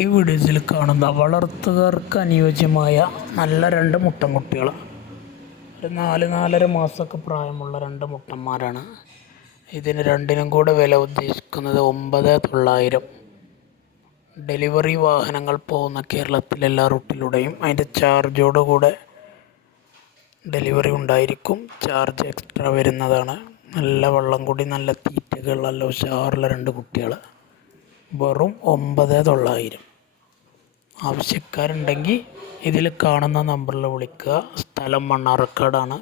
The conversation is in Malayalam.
ഈ വീഡിയോസിൽ കാണുന്ന വളർത്തുകാർക്ക് അനുയോജ്യമായ നല്ല രണ്ട് മുട്ടൻകുട്ടികൾ, ഒരു 4-4.5 മാസമൊക്കെ പ്രായമുള്ള രണ്ട് മുട്ടന്മാരാണ്. ഇതിന് രണ്ടിനും കൂടെ വില ഉദ്ദേശിക്കുന്നത് 9,900. ഡെലിവറി വാഹനങ്ങൾ പോകുന്ന കേരളത്തിലെ എല്ലാ റൂട്ടിലൂടെയും അതിൻ്റെ ചാർജോട് കൂടെ ഡെലിവറി ഉണ്ടായിരിക്കും. ചാർജ് എക്സ്ട്രാ വരുന്നതാണ്. നല്ല വെള്ളം കൂടി, നല്ല തീറ്റകൾ, നല്ല ഉഷാറുള്ള രണ്ട് കുട്ടികൾ. വെറും 9,900. ആവശ്യക്കാരുണ്ടെങ്കിൽ ഇതിൽ കാണുന്ന നമ്പറിൽ വിളിക്കുക. സ്ഥലം മണ്ണാർക്കാടാണ്.